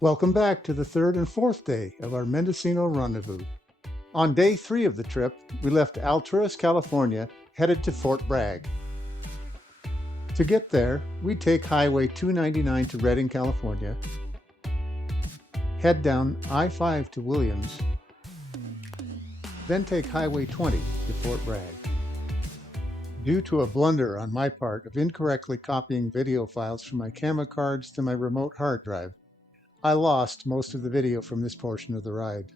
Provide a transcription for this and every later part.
Welcome back to the third and fourth day of our Mendocino rendezvous. On day 3 of the trip, we left Alturas, California, headed to Fort Bragg. To get there, we take Highway 299 to Redding, California, head down I-5 to Williams, then take Highway 20 to Fort Bragg. Due to a blunder on my part of incorrectly copying video files from my camera cards to my remote hard drive, I lost most of the video from this portion of the ride.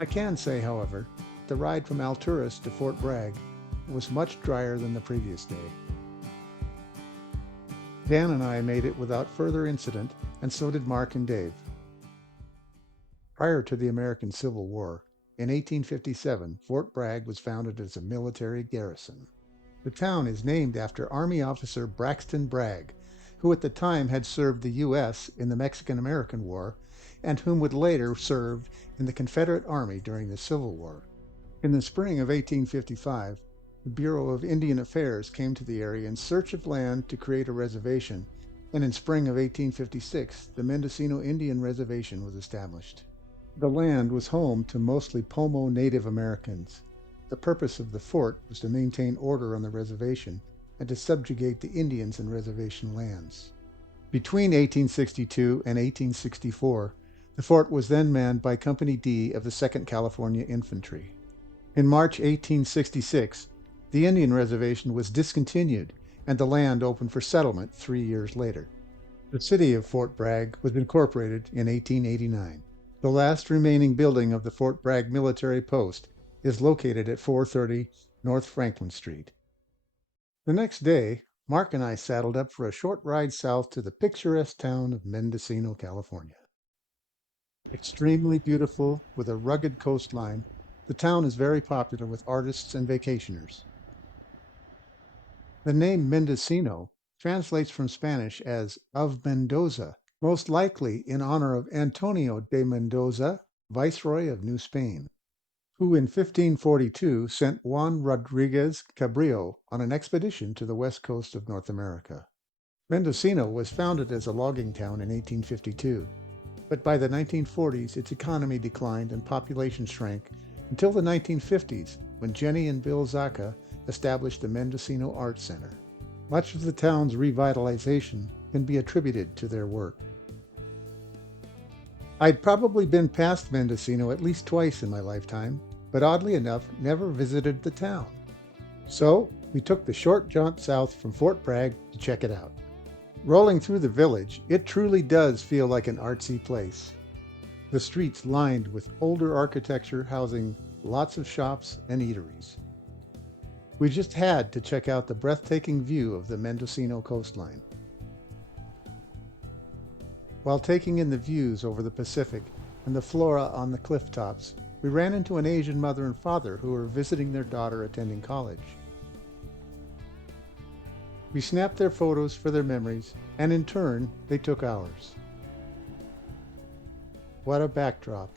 I can say, however, the ride from Alturas to Fort Bragg was much drier than the previous day. Dan and I made it without further incident, and so did Mark and Dave. Prior to the American Civil War, in 1857, Fort Bragg was founded as a military garrison. The town is named after Army officer Braxton Bragg, who at the time had served the U.S. in the Mexican-American War, and whom would later serve in the Confederate Army during the Civil War. In the spring of 1855, the Bureau of Indian Affairs came to the area in search of land to create a reservation, and in spring of 1856, the Mendocino Indian Reservation was established. The land was home to mostly Pomo Native Americans. The purpose of the fort was to maintain order on the reservation and to subjugate the Indians in reservation lands. Between 1862 and 1864, the fort was then manned by Company D of the 2nd California Infantry. In March 1866, the Indian reservation was discontinued and the land opened for settlement 3 years later. The city of Fort Bragg was incorporated in 1889. The last remaining building of the Fort Bragg military post is located at 430 North Franklin Street. The next day, Mark and I saddled up for a short ride south to the picturesque town of Mendocino, California. Extremely beautiful, with a rugged coastline, the town is very popular with artists and vacationers. The name Mendocino translates from Spanish as of Mendoza, most likely in honor of Antonio de Mendoza, Viceroy of New Spain, who in 1542 sent Juan Rodriguez Cabrillo on an expedition to the west coast of North America. Mendocino was founded as a logging town in 1852, but by the 1940s its economy declined and population shrank until the 1950s, when Jenny and Bill Zaka established the Mendocino Art Center. Much of the town's revitalization can be attributed to their work. I'd probably been past Mendocino at least twice in my lifetime, but oddly enough, never visited the town. So we took the short jaunt south from Fort Bragg to check it out. Rolling through the village, it truly does feel like an artsy place. The streets lined with older architecture housing lots of shops and eateries. We just had to check out the breathtaking view of the Mendocino coastline. While taking in the views over the Pacific and the flora on the cliff tops, we ran into an Asian mother and father who were visiting their daughter attending college. We snapped their photos for their memories, and in turn, they took ours. What a backdrop.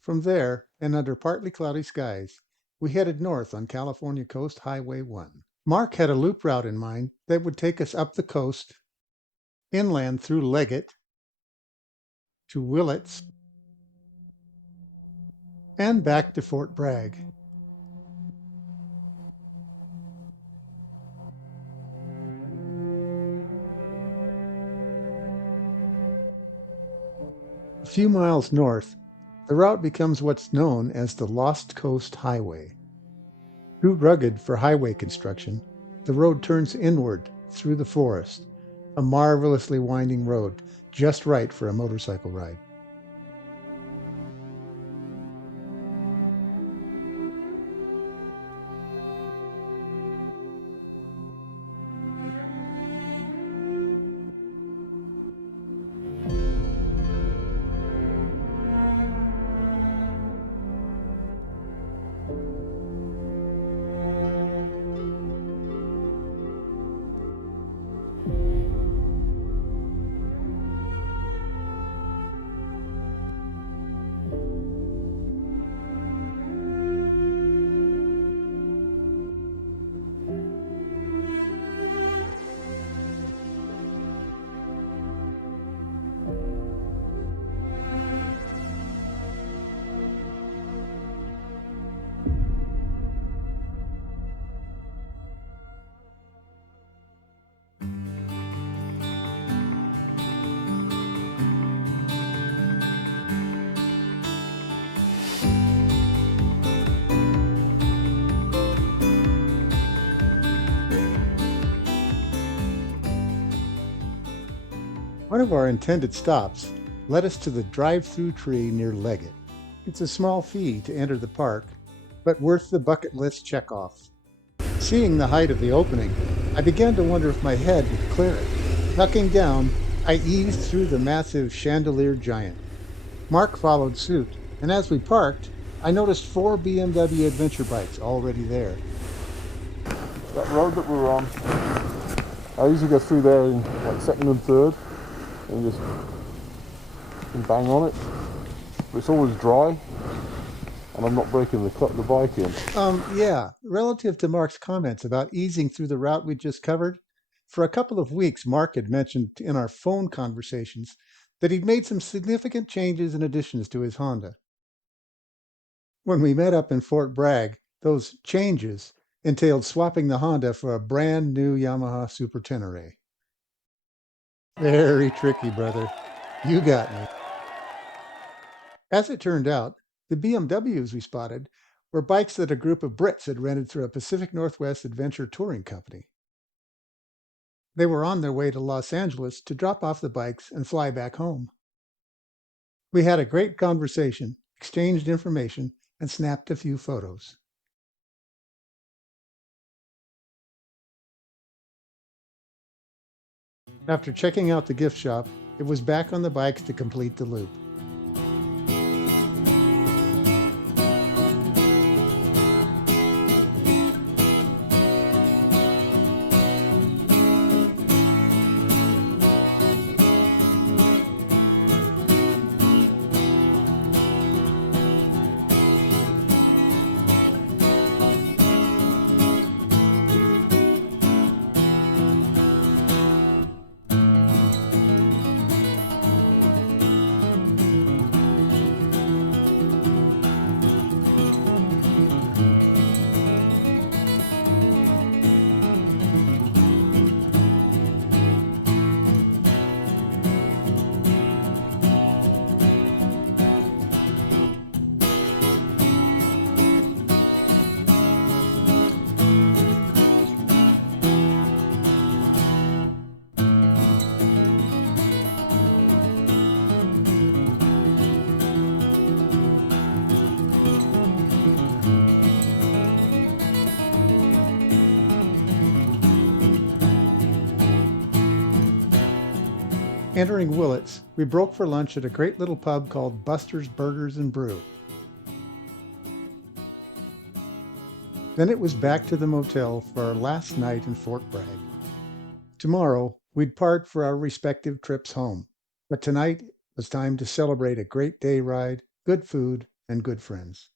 From there, and under partly cloudy skies, we headed north on California Coast Highway 1. Mark had a loop route in mind that would take us up the coast, inland through Leggett, to Willits, and back to Fort Bragg. A few miles north, the route becomes what's known as the Lost Coast Highway. Too rugged for highway construction, the road turns inward through the forest, a marvelously winding road just right for a motorcycle ride. One of our intended stops led us to the drive-through tree near Leggett. It's a small fee to enter the park, but worth the bucket list checkoff. Seeing the height of the opening, I began to wonder if my head would clear it. Ducking down, I eased through the massive chandelier giant. Mark followed suit, and as we parked, I noticed four BMW adventure bikes already there. That road that we were on, I usually go through there in like second and third and just bang on it. But it's always dry and I'm not breaking the bike in. Yeah, relative to Mark's comments about easing through the route we just covered, for a couple of weeks, Mark had mentioned in our phone conversations that he'd made some significant changes and additions to his Honda. When we met up in Fort Bragg, those changes entailed swapping the Honda for a brand new Yamaha Super Tenere. Very tricky, brother. You got me. As it turned out, the BMWs we spotted were bikes that a group of Brits had rented through a Pacific Northwest adventure touring company. They were on their way to Los Angeles to drop off the bikes and fly back home. We had a great conversation, exchanged information, and snapped a few photos. After checking out the gift shop, it was back on the bikes to complete the loop. Entering Willits, we broke for lunch at a great little pub called Buster's Burgers and Brew. Then it was back to the motel for our last night in Fort Bragg. Tomorrow, we'd part for our respective trips home, but tonight was time to celebrate a great day ride, good food, and good friends.